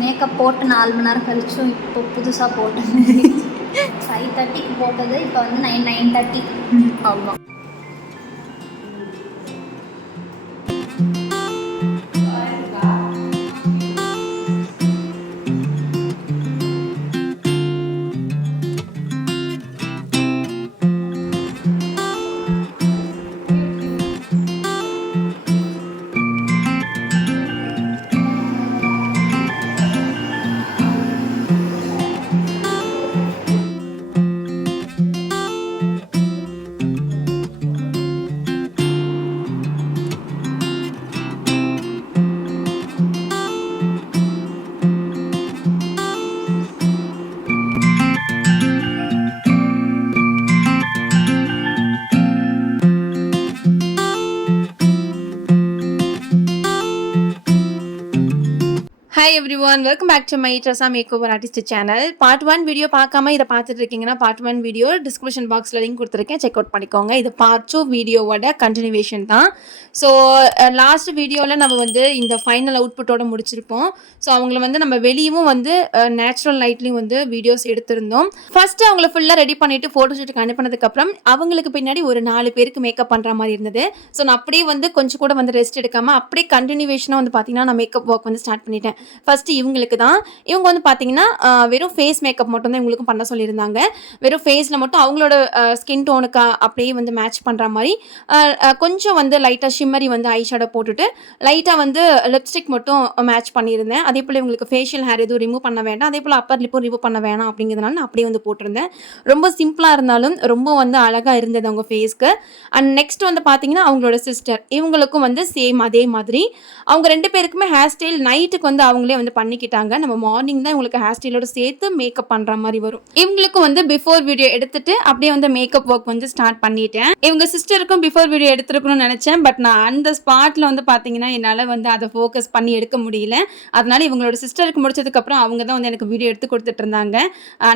Makeup போட்டு 4 மணி நேரம் கழிச்சும் இப்போ புதுசாக போட்டேன். 5:30க்கு போட்டது இப்போ வந்து 9:30. ஆமாம். Hi everyone, welcome back to my Tresa makeover artist channel. Part 1 video பார்க்காம இதை பார்த்துட்டு இருக்கீங்கன்னா பார்ட் 1 வீடியோ டிஸ்கிரிப்ஷன் பாக்ஸில் லிங்க் கொடுத்துருக்கேன், செக் அவுட் பண்ணிக்கோங்க. இது பார்ட் 2 வீடியோவோட கண்டினியூவேஷன் தான். ஸோ லாஸ்ட் வீடியோவில் நம்ம வந்து இந்த ஃபைனல் அவுட்புட்டோட முடிச்சிருப்போம். ஸோ அவங்கள வந்து நம்ம வெளியவும் வந்து நேச்சுரல் லைட்லேயும் வந்து வீடியோஸ் எடுத்திருந்தோம். ஃபர்ஸ்ட் அவங்கள ஃபுல்லாக ரெடி பண்ணிவிட்டு ஃபோட்டோஷூட்டுக்கு அனுப்பினதுக்கப்புறம் அவங்களுக்கு பின்னாடி ஒரு 4 பேருக்கு மேக்கப் பண்ணுற மாதிரி இருந்தது. ஸோ நான் அப்படியே வந்து கொஞ்சம் கூட வந்து ரெஸ்ட் எடுக்காமல் அப்படியே கண்டினியூவேஷனாக வந்து பார்த்தீங்கன்னா நான் மேக்கப் ஒர்க் வந்து ஸ்டார்ட் பண்ணிட்டேன். ஃபஸ்ட்டு இவங்களுக்கு தான். இவங்க வந்து பார்த்தீங்கன்னா வெறும் ஃபேஸ் மேக்கப் மட்டும் தான் இவங்களுக்கும் பண்ண சொல்லியிருந்தாங்க. வெறும் ஃபேஸில் மட்டும் அவங்களோட ஸ்கின் டோனுக்கு அப்படியே வந்து மேட்ச் பண்ணுற மாதிரி கொஞ்சம் வந்து லைட்டாக ஷிம்மரி வந்து ஐ ஷேடோ போட்டுட்டு லைட்டாக வந்து லிப்ஸ்டிக் மட்டும் மேட்ச் பண்ணியிருந்தேன். அதே போல் இவங்களுக்கு ஃபேஷியல் ஹேர் எதுவும் ரிமூவ் பண்ண வேண்டாம், அதே போல் அப்பர் லிப்பும் ரிமூவ் பண்ண வேணாம் அப்படிங்கிறதுனால நான் அப்படியே வந்து போட்டிருந்தேன். ரொம்ப சிம்பிளாக இருந்தாலும் ரொம்ப வந்து அழகாக இருந்தது அவங்க ஃபேஸ்க்கு. அண்ட் நெக்ஸ்ட் வந்து பார்த்தீங்கன்னா அவங்களோட சிஸ்டர், இவங்களுக்கும் வந்து சேம் அதே மாதிரி அவங்க 2 பேருக்குமே ஹேர் ஸ்டைல் நைட்டுக்கு வந்து அவங்களே வந்து பண்ணிக்கிட்டாங்க. நம்ம மார்னிங் தான் இவங்களுக்கு ஹேர் ஸ்டைலோட சேர்த்து மேக்கப் பண்ணுற மாதிரி வரும். இவங்களுக்கும் வந்து பிஃபோர் வீடியோ எடுத்துட்டு அப்படியே வந்து மேக்கப் ஒர்க் வந்து ஸ்டார்ட் பண்ணிட்டேன். இவங்க சிஸ்டருக்கும் பிஃபோர் வீடியோ எடுத்துருக்கணும்னு நினச்சேன். பட் நான் அந்த ஸ்பாட்டில் வந்து பார்த்தீங்கன்னா என்னால் வந்து அதை ஃபோக்கஸ் பண்ணி எடுக்க முடியல. அதனால இவங்களோட சிஸ்டருக்கு முடிச்சதுக்கப்புறம் அவங்க தான் வந்து எனக்கு வீடியோ எடுத்து கொடுத்துட்டு இருந்தாங்க.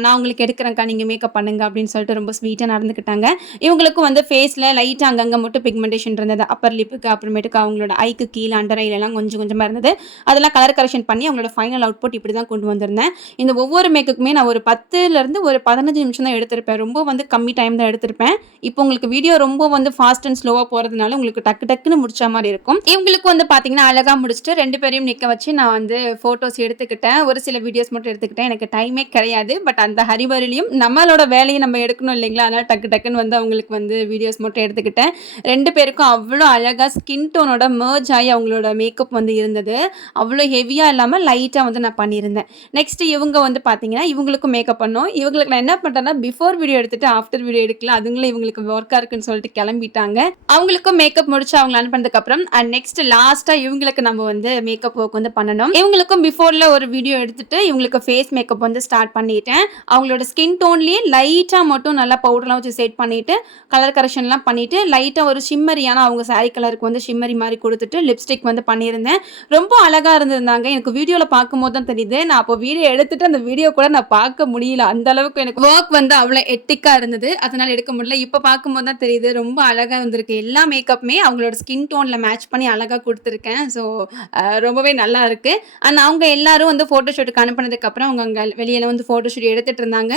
நான் உங்களுக்கு எடுக்கிறேன்க்கா, நீங்கள் மேக்கப் பண்ணுங்க அப்படின்னு சொல்லிட்டு ரொம்ப ஸ்வீட்டாக நடந்துக்கிட்டாங்க. இவங்களுக்கும் வந்து ஃபேஸில் லைட்டாக அங்கங்கே மட்டும் பிக்மெண்டேஷன் இருந்தது. அப்பர் லிப்புக்கு அப்புறமேட்டுக்கு அவங்களோட ஐக்கு கீழே அண்டர் ஐலெல்லாம் கொஞ்சம் கொஞ்சமாக இருந்தது. அதெல்லாம் கலர் கரெக்ஷன் பண்ணி அவங்களோட ஃபைனல் அவுட்புட் இப்படி தான் கொண்டு வந்திருந்தேன். இந்த ஒவ்வொரு மேக்கப்புமே நான் ஒரு 10லேருந்து ஒரு 15 நிமிஷம் தான் எடுத்திருப்பேன். ரொம்ப வந்து கம்மி டைம் தான் எடுத்திருப்பேன். இப்போ உங்களுக்கு வீடியோ ரொம்ப வந்து ஃபாஸ்ட் அண்ட் ஸ்லோவாக போகிறதுனால உங்களுக்கு டக்கு டக்குன்னு முடிச்ச மாதிரி இருக்கும். இவங்களுக்கு வந்து பார்த்தீங்கன்னா அழகாக முடிச்சுட்டு 2 பேரையும் நிற்க வச்சு நான் வந்து ஃபோட்டோஸ் எடுத்துக்கிட்டேன். ஒரு சில வீடியோஸ் மட்டும் எடுத்துக்கிட்டேன். எனக்கு டைமே கிடையாது. பட் அந்த ஹரிபரிலையும் நம்மளோட வேலையை நம்ம எடுக்கணும் இல்லைங்களா, அதனால் டக்கு டக்குன்னு வந்து அவங்களுக்கு வந்து வீடியோஸ் மட்டும் எடுத்துக்கிட்டேன். 2 பேருக்கும் அவ்வளோ அழகாக ஸ்கின் டோனோட மர்ஜ் ஆகி அவங்களோட மேக்கப் வந்து இருந்தது. அவ்வளோ ஹெவியாக இல்லாமல் லைட்டாக வந்து நான் பண்ணியிருந்தேன். நெக்ஸ்ட்டு இவங்க வந்து பார்த்தீங்கன்னா இவங்களுக்கும் மேக்கப் பண்ணோம். இவங்களுக்கு நான் என்ன பண்ணுறேன்னா பிஃபோர் வீடியோ எடுத்துகிட்டு ஆஃப்டர் வீடியோ எடுக்கல, அதுங்களும் இவங்களுக்கு ஒர்க்காக இருக்குன்னு சொல்லிட்டு கிளம்பிட்டாங்க. அவங்களுக்கும் மேக்கப் முடிச்சு அவங்களை அனுப்பினதுக்கப்புறம் நெக்ஸ்ட் லாஸ்ட்டாக இவங்களுக்கு நம்ம வந்து மேக்கப் ஒர்க் வந்து பண்ணணும். இவங்களுக்கும் பிஃபோரில் ஒரு வீடியோ எடுத்துகிட்டு இவங்களுக்கு ஃபேஸ் மேக்கப் வந்து ஸ்டார்ட் பண்ணிட்டேன். அவங்களோட ஸ்கின் டோன்லேயே லைட்டாக மட்டும் நல்லா பவுடர்லாம் வச்சு செட் பண்ணிவிட்டு கலர் கரெக்ஷன்லாம் பண்ணிவிட்டு லைட்டாக ஒரு ஷிம்மரியான அவங்க சாரீ கலருக்கு வந்து ஷிம்மரி மாதிரி கொடுத்துட்டு லிப்ஸ்டிக் வந்து பண்ணியிருந்தேன். ரொம்ப அழகாக இருந்திருந்தாங்க. எனக்கு வீடியோவில் பார்க்கும்போது தான் தெரியுது. நான் அப்போ வீடியோ எடுத்துட்டு அந்த வீடியோ கூட நான் பார்க்க முடியல. அந்த அளவுக்கு எனக்கு ஒர்க் வந்து அவ்வளோ எத்திக்காக இருந்தது. அதனால் எடுக்க முடியல. இப்போ பார்க்கும்போது தான் தெரியுது ரொம்ப அழகாக இருந்திருக்கு. எல்லா மேக்கப்புமே அவங்களோட ஸ்கின் டோனில் மேட்ச் பண்ணி அழகாக கொடுத்துருக்கேன். ஸோ ரொம்பவே நல்லா இருக்குது. அண்ட் அவங்க எல்லாரும் வந்து ஃபோட்டோஷூட்டுக்கு அனுப்பினதுக்கப்புறம் அவங்க அங்கே வெளியில் வந்து ஃபோட்டோஷூட் எடுத்துகிட்டு இருந்தாங்க.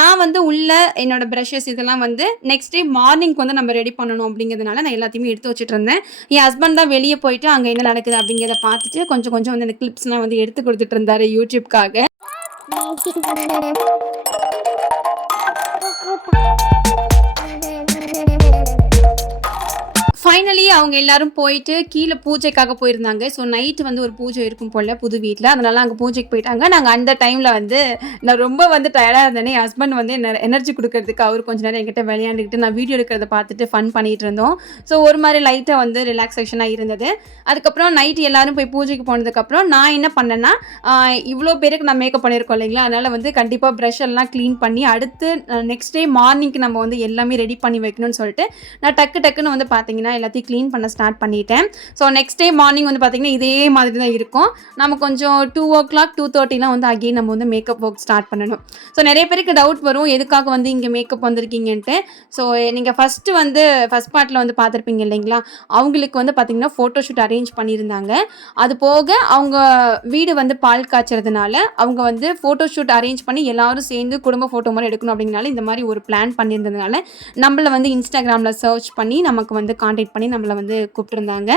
நான் வந்து உள்ள என்னோட ப்ரஷஸ் இதெல்லாம் வந்து நெக்ஸ்ட் டே மார்னிங் வந்து நம்ம ரெடி பண்ணணும் அப்படிங்கிறதுனால நான் எல்லாத்தையுமே எடுத்து வச்சுட்டு இருந்தேன். என் ஹஸ்பண்ட் தான் வெளியே போயிட்டு அங்கே என்ன நடக்குது அப்படிங்கிறத பார்த்துட்டு கொஞ்சம் கொஞ்சம் வந்து அந்த கிளிப்ஸ்லாம் வந்து எடுத்து கொடுத்துட்டு இருந்தாரு யூடியூப்காக. ஃபைனலி அவங்க எல்லாரும் போயிட்டு கீழே பூஜைக்காக போயிருந்தாங்க. ஸோ நைட்டு வந்து ஒரு பூஜை இருக்கும் போல் புது வீட்டில், அதனால அங்கே பூஜைக்கு போயிட்டாங்க. நாங்கள் அந்த டைமில் வந்து நான் ரொம்ப வந்து டயர்டாக இருந்தேனே, என் ஹஸ்பண்ட் வந்து எனர்ஜி கொடுக்கறதுக்கு அவர் கொஞ்ச நேரம் என்கிட்ட விளையாண்டுக்கிட்டு நான் வீடியோ எடுக்கிறத பார்த்துட்டு ஃபன் பண்ணிகிட்டு இருந்தோம். ஸோ ஒரு மாதிரி லைட்டாக வந்து ரிலாக்ஸேஷனாக இருந்தது. அதுக்கப்புறம் நைட்டு எல்லாரும் போய் பூஜைக்கு போனதுக்கப்புறம் நான் என்ன பண்ணேன்னா இவ்வளோ பேருக்கு நான் மேக்கப் பண்ணியிருக்கோம் இல்லைங்களா, அதனால் வந்து கண்டிப்பாக ப்ரஷ் எல்லாம் க்ளீன் பண்ணி அடுத்து நெக்ஸ்ட் டே மார்னிங்க்கு நம்ம வந்து எல்லாமே ரெடி பண்ணி வைக்கணும்னு சொல்லிட்டு நான் டக்குன்னு வந்து பார்த்தீங்கன்னா எல்லாத்தையும் க்ளீன் பண்ண ஸ்டார்ட் பண்ணிட்டேன். ஸோ நெக்ஸ்ட் டே மார்னிங் வந்து பார்த்திங்கன்னா இதே மாதிரி தான் இருக்கும். நம்ம கொஞ்சம் 2:00 2:30 வந்து அகெயின் நம்ம வந்து மேக்கப் ஒர்க் ஸ்டார்ட் பண்ணணும். ஸோ நிறைய பேருக்கு டவுட் வரும் எதுக்காக வந்து இங்கே மேக்கப் வந்திருக்கீங்கன்ட்டு. ஸோ நீங்கள் ஃபஸ்ட் பார்ட்டில் வந்து பார்த்துருப்பீங்க இல்லைங்களா, அவங்களுக்கு வந்து பார்த்திங்கன்னா ஃபோட்டோஷூட் அரேஞ்ச் பண்ணியிருந்தாங்க. அது போக அவங்க வீடு வந்து பால் காய்ச்சறதுனால அவங்க வந்து ஃபோட்டோஷூட் அரேஞ்ச் பண்ணி எல்லாரும் சேர்ந்து குடும்ப ஃபோட்டோ மாதிரி எடுக்கணும் அப்படிங்கனால இந்த மாதிரி ஒரு பிளான் பண்ணியிருந்ததுனால நம்மளை வந்து இன்ஸ்டாகிராமில் சர்ச் பண்ணி நமக்கு வந்து காண்டாக்ட் பண்ணி நம்மளை வந்து கூப்பிட்டுருந்தாங்க.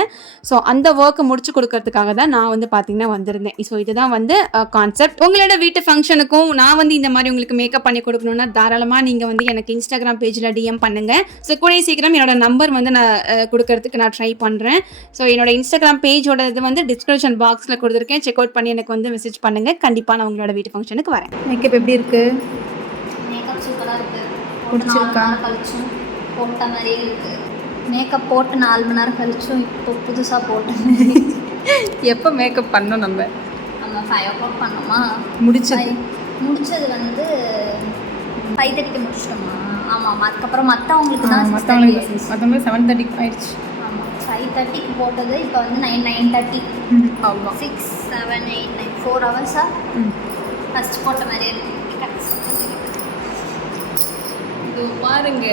ஸோ அந்த ஒர்க்கை முடிச்சு கொடுக்கறதுக்காக தான் நான் வந்து பார்த்திங்கன்னா வந்திருந்தேன். ஸோ இதுதான் வந்து கான்செப்ட். உங்களோட வீட்டு ஃபங்க்ஷனுக்கும் நான் வந்து இந்த மாதிரி உங்களுக்கு மேக்கப் பண்ணி கொடுக்கணுன்னா தாராளமாக நீங்கள் வந்து எனக்கு இன்ஸ்டாகிராம் பேஜில் டிஎம் பண்ணுங்கள். ஸோ கூடிய சீக்கிரம் என்னோட நம்பர் வந்து நான் கொடுக்கறதுக்கு நான் ட்ரை பண்ணுறேன். ஸோ என்னோட இன்ஸ்டாகிராம் பேஜோட இது வந்து டிஸ்கிரிப்ஷன் பாக்ஸில் கொடுத்துருக்கேன். செக் அவுட் பண்ணி எனக்கு வந்து மெசேஜ் பண்ணுங்கள். கண்டிப்பாக நான் உங்களோட வீட்டு ஃபங்க்ஷனுக்கு வரேன். மேக்கப் எப்படி இருக்குது? மேக்கப் சூப்பராக இருக்குது. பிடிச்சிருக்கா? 4 மணி நேரம் கழிச்சும் போட்ட மாதிரியே இருக்குது. மேக்கப் போட்டு 4 மணி நேரம் கழிச்சும் இப்போ புதுசாக போட்டேன். எப்போ மேக்கப் பண்ணோம் நம்ம 5 o'clock பண்ணோமா, முடிச்சது வந்து 5:30 முடிச்சிட்டோமா. ஆமாம், அதுக்கப்புறம் மற்றவங்களுக்கு தான் மற்றவங்களுக்கு 7:30 ஆயிடுச்சு. ஆமாம், 5:30 போட்டது இப்போ வந்து 9:30. ஆமாம், 6 7 8 9 4 ஹவர்ஸாக ஃபஸ்ட் போட்ட மாதிரியே இருக்குது. இது பாருங்க.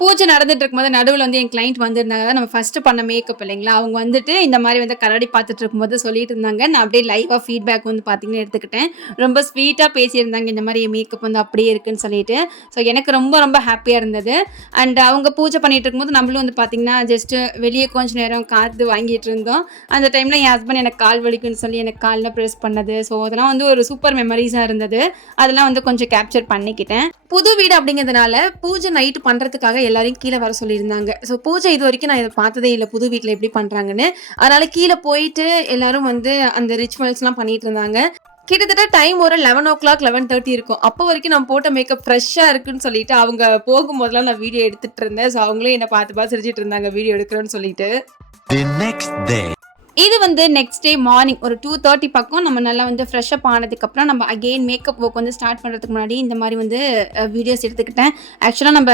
பூஜை நடந்துட்டு இருக்கும்போது நடுவில் வந்து என் கிளைண்ட் வந்திருந்தாங்க. நம்ம ஃபஸ்ட்டு பண்ண மேக்கப் இல்லைங்களா, அவங்க வந்துட்டு இந்த மாதிரி வந்து கரடி பார்த்துட்டு இருக்கும்போது சொல்லிட்டு இருந்தாங்க. நான் அப்படியே லைவாக ஃபீட்பேக் வந்து பார்த்திங்கன்னா எடுத்துக்கிட்டேன். ரொம்ப ஸ்வீட்டாக பேசியிருந்தாங்க இந்த மாதிரி மேக்கப் வந்து அப்படியே இருக்குன்னு சொல்லிட்டு. ஸோ எனக்கு ரொம்ப ரொம்ப ஹாப்பியாக இருந்தது. அண்ட் அவங்க பூஜை பண்ணிகிட்டு இருக்கும்போது நம்மளும் வந்து பார்த்திங்கன்னா ஜஸ்ட்டு வெளியே கொஞ்சம் நேரம் காற்று வாங்கிட்டு இருந்தோம். அந்த டைமில் என் ஹஸ்பண்ட் எனக்கு கால் வலிக்குன்னு சொல்லி எனக்கு காலில் ப்ரெஸ் பண்ணது. ஸோ அதெல்லாம் வந்து ஒரு சூப்பர் மெமரிஸாக இருந்தது. அதெல்லாம் வந்து கொஞ்சம் கேப்சர் பண்ணிக்கிட்டேன். புது வீடு அப்படிங்கிறதுனால பூஜை நைட்டு பண்ணுறதுக்காக எல்லாரையும் கீழே வர சொல்லியிருந்தாங்க. ஸோ பூஜை இது வரைக்கும் நான் இதை பார்த்ததே இல்லை புது வீட்டில் எப்படி பண்ணுறாங்கன்னு. அதனால் கீழே போயிட்டு எல்லாரும் வந்து அந்த ரிச்சுவல்ஸ்லாம் பண்ணிட்டு இருந்தாங்க. கிட்டத்தட்ட டைம் ஒரு 11 o'clock 11:30 இருக்கும். அப்போ வரைக்கும் நான் போட்ட மேக்கப் ஃப்ரெஷ்ஷாக இருக்குன்னு சொல்லிட்டு அவங்க போகும்போதெல்லாம் நான் வீடியோ எடுத்துகிட்டு இருந்தேன். ஸோ அவங்களே என்னை பார்த்து சிரிச்சிட்டு இருந்தாங்க வீடியோ எடுக்கிறேன்னு சொல்லிட்டு. இது வந்து நெக்ஸ்ட் டே மார்னிங் ஒரு 2:30 பக்கம் நம்ம நல்லா வந்து ஃப்ரெஷ்அப் ஆனதுக்கப்புறம் நம்ம அகெயின் மேக்கப் ஒர்க் வந்து ஸ்டார்ட் பண்ணுறதுக்கு முன்னாடி இந்த மாதிரி வந்து வீடியோஸ் எடுத்துக்கிட்டேன். ஆக்சுவலாக நம்ம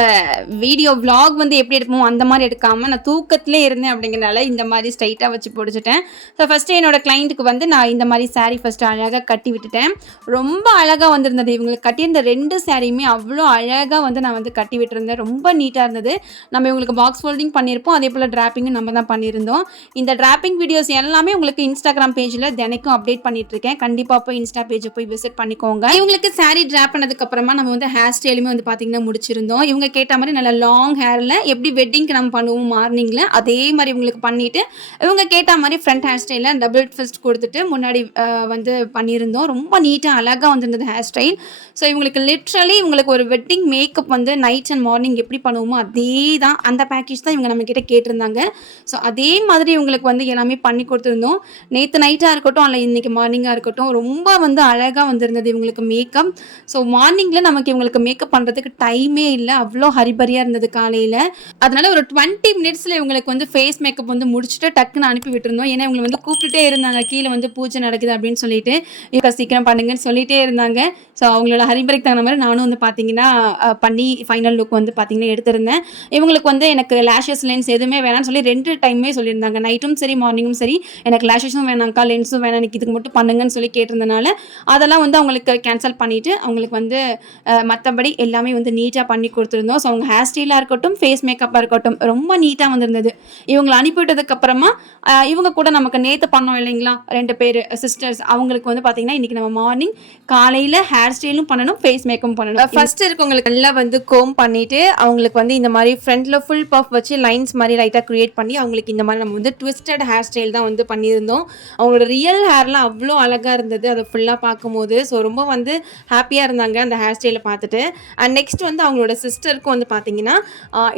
வீடியோ விலாக் வந்து எப்படி எடுப்போம் அந்த மாதிரி எடுக்காமல் நான் தூக்கத்திலே இருந்தேன் அப்படிங்கிறனால இந்த மாதிரி ஸ்ட்ரைட்டாக வச்சு பிடிச்சிட்டேன். ஸோ ஃபஸ்ட்டு என்னோட கிளைண்ட்டுக்கு வந்து நான் இந்த மாதிரி சாரீ ஃபஸ்ட்டு அழகாக கட்டி விட்டுட்டேன். ரொம்ப அழகாக வந்திருந்தது. இவங்களுக்கு கட்டியிருந்த 2 சாரியுமே அவ்வளோ அழகாக வந்து நான் வந்து கட்டி விட்டுருந்தேன். ரொம்ப நீட்டாக இருந்தது. நம்ம இவங்களுக்கு பாக்ஸ் ஃபோல்டிங் பண்ணியிருப்போம், அதே போல் ட்ராப்பிங்கும் நம்ம தான் பண்ணியிருந்தோம். இந்த ட்ராப்பிங் வீடியோஸ் எல்லாமே உங்களுக்கு இன்ஸ்டாகிராம் பேஜில் தினைக்கும் அப்டேட் பண்ணிட்டு இருக்கேன். கண்டிப்பாக போய் இன்ஸ்டா பேஜை போய் விசிட் பண்ணிக்கோங்க. இவங்களுக்கு சாரீ ட்ராப் பண்ணதுக்கு அப்புறமா நம்ம வந்து ஹேர் ஸ்டைலுமே வந்து பார்த்தீங்கன்னா முடிச்சிருந்தோம். இவங்க கேட்ட மாதிரி நல்ல லாங் ஹேரில் எப்படி வெட்டிங்க்கு நம்ம பண்ணுவோம் மார்னிங்கில் அதே மாதிரி இவங்களுக்கு பண்ணிட்டு இவங்க கேட்ட மாதிரி ஃப்ரண்ட் ஹேர் ஸ்டைலில் டபுள் ட்விஸ்ட் கொடுத்துட்டு முன்னாடி வந்து பண்ணியிருந்தோம். ரொம்ப நீட்டாக அழகாக வந்துருந்தது ஹேர் ஸ்டைல். ஸோ இவங்களுக்கு லிட்ரலி இவங்களுக்கு ஒரு வெட்டிங் மேக்கப் வந்து நைட் அண்ட் மார்னிங் எப்படி பண்ணுவோமோ அதே தான் அந்த பேக்கேஜ் தான் இவங்க நம்மக்கிட்ட கேட்டிருந்தாங்க. ஸோ அதே மாதிரி இவங்களுக்கு வந்து எல்லாமே பண்ணி கொடுத்துருந்தோம். நேற்று நைட்டாக இருக்கட்டும் அல்ல இன்றைக்கி மார்னிங்காக இருக்கட்டும் ரொம்ப வந்து அழகாக வந்திருந்தது இவங்களுக்கு மேக்கப். ஸோ மார்னிங்கில் நமக்கு இவங்களுக்கு மேக்கப் பண்ணுறதுக்கு டைமே இல்லை, அவ்வளோ ஹரிபரியாக இருந்தது காலையில். அதனால் ஒரு 20 minutesல இவங்களுக்கு வந்து ஃபேஸ் மேக்கப் வந்து முடிச்சுட்டு டக்குன்னு அனுப்பி விட்டுருந்தோம். ஏன்னா இவங்களை வந்து கூப்பிட்டுட்டே இருந்தாங்க கீழே வந்து பூஜை நடக்குது அப்படின்னு சொல்லிட்டு இப்போ சீக்கிரம் பண்ணுங்கன்னு சொல்லிகிட்டே இருந்தாங்க. ஸோ அவங்களோட ஹரிபரிக்கு தகுந்த மாதிரி நானும் வந்து பார்த்தீங்கன்னா பண்ணி ஃபைனல் லுக் வந்து பார்த்தீங்கன்னா எடுத்திருந்தேன். இவங்களுக்கு வந்து எனக்கு லேஷஸ் லென்ஸ் எதுவுமே வேணாம்னு சொல்லி 2 டைமே சொல்லியிருந்தாங்க. நைட்டும் சரி மார்னிங்கும் சரி எனக்கு லேஷஸும் வேணாங்க்கா லென்ஸும் வேணாம் எனக்கு இதுக்கு மட்டும் பண்ணுங்கன்னு சொல்லி கேட்டிருந்தனால அதெல்லாம் வந்து அவங்களுக்கு கேன்சல் பண்ணிவிட்டு அவங்களுக்கு வந்து மற்றபடி எல்லாமே வந்து நீட்டாக பண்ணி கொடுத்துருந்தோம். ஸோ அவங்க ஹேர் ஸ்டைலாக இருக்கட்டும் ஃபேஸ் மேக்கப்பாக இருக்கட்டும் ரொம்ப நீட்டாக வந்திருந்தது. இவங்களை அனுப்பிவிட்டதுக்கப்புறமா இவங்க கூட நமக்கு நேற்று பண்ணோம் இல்லைங்களா 2 பேர் சிஸ்டர்ஸ் அவங்களுக்கு வந்து பார்த்திங்கன்னா இன்றைக்கி நம்ம மார்னிங் காலையில் ஹேர் ஸ்டைலும் பண்ணணும் ஃபேஸ் மேக்கப்பும் பண்ணணும். ஃபஸ்ட்டு இருக்கவங்களுக்கு நல்லா வந்து கோம் பண்ணிவிட்டு அவங்களுக்கு வந்து இந்த மாதிரி ஃப்ரண்ட்டில் ஃபுல் பஃப் வச்சு லைன்ஸ் மாதிரி லைட்டாக க்ரியேட் பண்ணி அவங்களுக்கு இந்த மாதிரி நம்ம வந்து ட்விஸ்டட் ஹேர் ஸ்டைல் தான் வந்து பண்ணியிருந்தோம். அவங்களோட ரியல் ஹேர்லாம் அவ்வளோ அழகாக இருந்தது அதை ஃபுல்லாக பார்க்கும்போது. ஸோ ரொம்ப வந்து ஹாப்பியாக இருந்தாங்க அந்த ஹேர் ஸ்டைலை பார்த்துட்டு. அண்ட் நெக்ஸ்ட் வந்து அவங்களோட சிஸ்டருக்கும் வந்து பார்த்தீங்கன்னா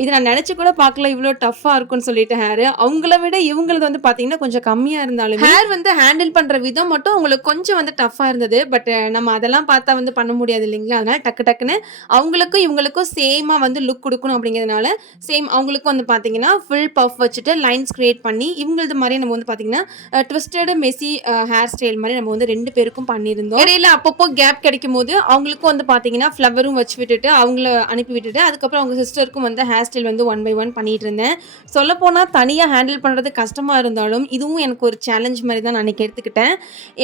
இது நான் நினச்சி கூட பார்க்கல இவ்வளோ டஃப்பாக இருக்குன்னு சொல்லிட்டு ஹேர் அவங்கள விட இவங்களது வந்து பார்த்தீங்கன்னா கொஞ்சம் கம்மியாக இருந்தாலும் ஹேர் வந்து ஹேண்டில் பண்ணுற விதம் மட்டும் அவங்களுக்கு கொஞ்சம் வந்து டஃப்பாக இருந்தது. பட் நம்ம அதெல்லாம் பார்த்தா வந்து பண்ண முடியாது இல்லைங்களா, அதனால் டக்குன்னு அவங்களுக்கும் இவங்களுக்கும் சேமாக வந்து லுக் கொடுக்கணும் அப்படிங்கிறதுனால சேம் அவங்களுக்கும் வந்து பார்த்தீங்கன்னா ஃபுல் பஃப் வச்சுட்டு லைன்ஸ் கிரியேட் பண்ணி இவங்களது மாதிரி நம்ம வந்து வந்து பார்த்தீங்கன்னா ட்விஸ்டட் மெஸ்ஸி ஹேர் ஸ்டைல் மாதிரி நம்ம வந்து 2 பேருக்கும் பண்ணியிருந்தோம். இடையில அப்பப்போ கேப் கிடைக்கும் போது அவங்களுக்கும் வந்து பார்த்தீங்கன்னா ஃப்ளவரும் வச்சு விட்டுட்டு அவங்கள அனுப்பி விட்டுட்டு அதுக்கப்புறம் அவங்க சிஸ்டருக்கும் வந்து ஹேர் ஸ்டைல் வந்து 1 by 1 பண்ணிட்டு இருந்தேன். சொல்லப்போனால் தனியாக ஹேண்டில் பண்ணுறது கஷ்டமாக இருந்தாலும் இதுவும் எனக்கு ஒரு சேலஞ்ச் மாதிரி தான் நான் அன்றைக்கி எடுத்துக்கிட்டேன்.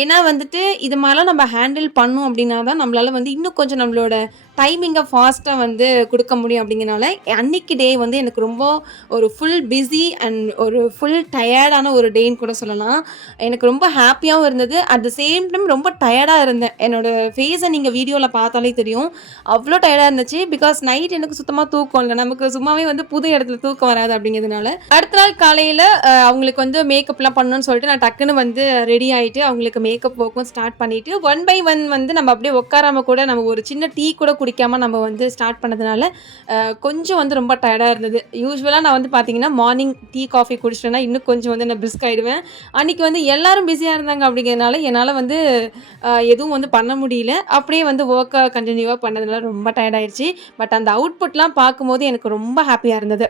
ஏன்னா வந்துட்டு இது மாதிரிலாம் நம்ம ஹேண்டில் பண்ணோம் அப்படின்னா தான் நம்மளால் வந்து இன்னும் கொஞ்சம் நம்மளோட டைமிங்கை ஃபாஸ்ட்டாக வந்து கொடுக்க முடியும். அப்படிங்கிறனால அன்றைக்கி டே வந்து எனக்கு ரொம்ப ஒரு ஃபுல் பிஸி அண்ட் ஒரு ஃபுல் டயர்டான ஒரு டேன்னு கூட சொல்லலாம். எனக்கு ரொம்ப ஹாப்பியாகவும் இருந்தது. அட் த சேம் டைம் ரொம்ப டயர்டாக இருந்தேன். என்னோடய ஃபேஸை நீங்கள் வீடியோவில் பார்த்தாலே தெரியும், அவ்வளோ டயர்டாக இருந்துச்சு. பிகாஸ் நைட் எனக்கு சுத்தமாக தூக்கம் இல்லை. நமக்கு சும்மாவே வந்து புது இடத்துல தூக்கம் வராது. அப்படிங்கிறதுனால அடுத்த நாள் காலையில் அவங்களுக்கு வந்து மேக்கப்லாம் பண்ணணும்னு சொல்லிட்டு நான் டக்குன்னு வந்து ரெடி ஆகிட்டு அவங்களுக்கு மேக்கப் ஒர்க்கும் ஸ்டார்ட் பண்ணிவிட்டு 1 by 1 வந்து நம்ம அப்படியே உட்காராமல் கூட நம்ம ஒரு சின்ன டீ கூட குடிக்காமல் நம்ம வந்து ஸ்டார்ட் பண்ணதுனால கொஞ்சம் வந்து ரொம்ப டயர்டாக இருந்தது. யூஸ்வலாக நான் வந்து பார்த்தீங்கன்னா மார்னிங் டீ காஃபி குடிச்சிட்டேன்னா இன்னும் கொஞ்சம் வந்து நான் பிரிஸ்க் ஆகிடுவேன். அன்றைக்கி வந்து எல்லோரும் பிஸியாக இருந்தாங்க. அப்படிங்கிறதுனால என்னால் வந்து எதுவும் வந்து பண்ண முடியல. அப்படியே வந்து ஒர்க்கை கண்டினியூவாக பண்ணதுனால ரொம்ப டயர்டாயிடுச்சு. பட் அந்த அவுட்புட்லாம் பார்க்கும்போது எனக்கு ரொம்ப ஹாப்பியாக இருந்தது.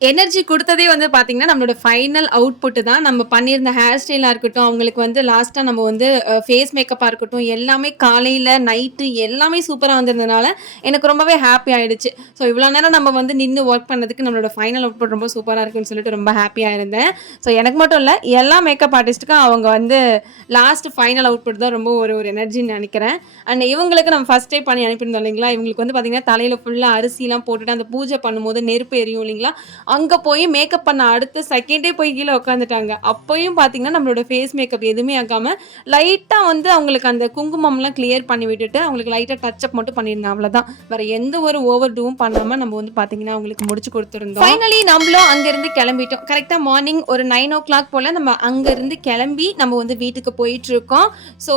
எனர்ஜி கொடுத்ததே வந்து பார்த்திங்கன்னா நம்மளோட ஃபைனல் அவுட்புட்டு தான். நம்ம பண்ணியிருந்த ஹேர் ஸ்டைலாக இருக்கட்டும், அவங்களுக்கு வந்து லாஸ்ட்டாக நம்ம வந்து ஃபேஸ் மேக்கப்பாக இருக்கட்டும், எல்லாமே காலையில் நைட்டு எல்லாமே சூப்பராக வந்திருந்ததுனால எனக்கு ரொம்பவே ஹாப்பி ஆகிடுச்சு. ஸோ இவ்வளோ நேரம் நம்ம வந்து நின்று ஒர்க் பண்ணதுக்கு நம்மளோட ஃபைனல் அவுட்புட் ரொம்ப சூப்பராக இருக்குன்னு சொல்லிட்டு ரொம்ப ஹாப்பியாக இருந்தேன். ஸோ எனக்கு மட்டும் இல்லை, எல்லா மேக்கப் ஆர்டிஸ்ட்டுக்கும் அவங்க வந்து லாஸ்ட் ஃபைனல் அவுட்புட் தான் ரொம்ப ஒரு எனர்ஜின்னு நினைக்கிறேன். அண்ட் இவங்களுக்கு நம்ம ஃபஸ்ட் டே பண்ணி அனுப்பியிருந்தோம் இல்லைங்களா, இவங்களுக்கு வந்து பார்த்திங்கன்னா தலையில் ஃபுல்லாக அரிசிலாம் போட்டுட்டு அந்த பூஜை பண்ணும்போது நெருப்பு எரியும் இல்லைங்களா, அங்கே போய் மேக்கப் பண்ண அடுத்த செகண்டே போய் கீழே உட்காந்துட்டாங்க. அப்போயும் பார்த்தீங்கன்னா நம்மளோட ஃபேஸ் மேக்கப் எதுவுமே ஆகாமல் லைட்டாக வந்து அவங்களுக்கு அந்த குங்குமம்லாம் கிளியர் பண்ணி விட்டுட்டு அவங்களுக்கு லைட்டாக டச்சப் மட்டும் பண்ணியிருந்தேன். அவ்வளோதான், வேறு எந்த ஒரு ஓவர் டூவும் பண்ணாமல் நம்ம வந்து பார்த்தீங்கன்னா அவங்களுக்கு முடிச்சு கொடுத்துருந்தோம். ஃபைனலி நம்மளும் அங்கேருந்து கிளம்பிட்டோம். கரெக்டாக மார்னிங் ஒரு 9 o'clock போல் நம்ம அங்கேருந்து கிளம்பி நம்ம வந்து வீட்டுக்கு போயிட்டுருக்கோம். ஸோ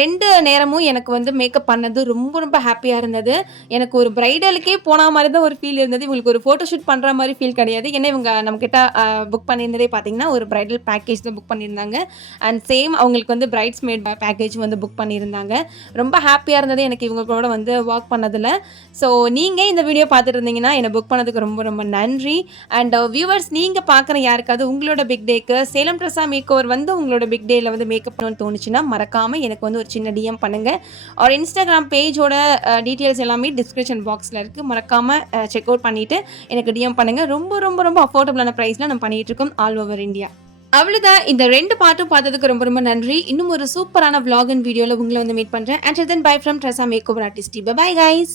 2 நேரமும் எனக்கு வந்து மேக்கப் பண்ணது ரொம்ப ரொம்ப ஹாப்பியாக இருந்தது. எனக்கு ஒரு பிரைடலுக்கே போன மாதிரி தான் ஒரு ஃபீல் இருந்தது. இவங்களுக்கு ஒரு ஃபோட்டோ ஷூட் பண்ணுற மாதிரி ஃபீல் கிடையாது. ஏன்னா இவங்க நம்மக்கிட்ட புக் பண்ணியிருந்ததே பார்த்தீங்கன்னா ஒரு பிரைடல் பேக்கேஜ் தான் புக் பண்ணியிருந்தாங்க. அண்ட் சேம் அவங்களுக்கு வந்து பிரைட்ஸ் மேட் பேக்கேஜ் வந்து புக் பண்ணியிருந்தாங்க. ரொம்ப ஹாப்பியாக இருந்தது எனக்கு இவங்களோட வந்து ஒர்க் பண்ணதில். ஸோ நீங்கள் இந்த வீடியோ பார்த்துட்டு இருந்தீங்கன்னா என்னை புக் பண்ணதுக்கு ரொம்ப ரொம்ப நன்றி. அண்ட் வியூவர்ஸ், நீங்கள் பார்க்குற யாருக்காவது உங்களோட பிக் டேக்கு சேலம் ட்ரெஸ்ஸா மேக் ஓவர் வந்து உங்களோட பிக் டேயில் வந்து மேக்கப் பண்ணணும்னு தோணுச்சுன்னா மறக்காமல் எனக்கு வந்து ஒரு சின்ன டிஎம் பண்ணுங்கள். ஒரு இன்ஸ்டாகிராம் பேஜோட டீட்டெயில்ஸ் எல்லாமே டிஸ்கிரிப்ஷன் பாக்ஸில் இருக்குது. மறக்காமல் செக் அவுட் பண்ணிவிட்டு எனக்கு டிஎம் பண்ணுங்கள். ரொம்ப ரொம்ப ரொம்ப அஃபோர்டபுளான ப்ரைஸில் நம்ம பண்ணிகிட்டு இருக்கோம் ஆல் ஓவர் இந்தியா. அவ்வளோதான், இந்த 2 பாட்டும் பார்த்ததுக்கு ரொம்ப ரொம்ப நன்றி. இன்னும் ஒரு சூப்பரான vlog அண்ட் வீடியோவில் உங்களை வந்து மீட் பண்ணுறேன். Until then, bye from Tressa Makeover Artist. Bye bye guys.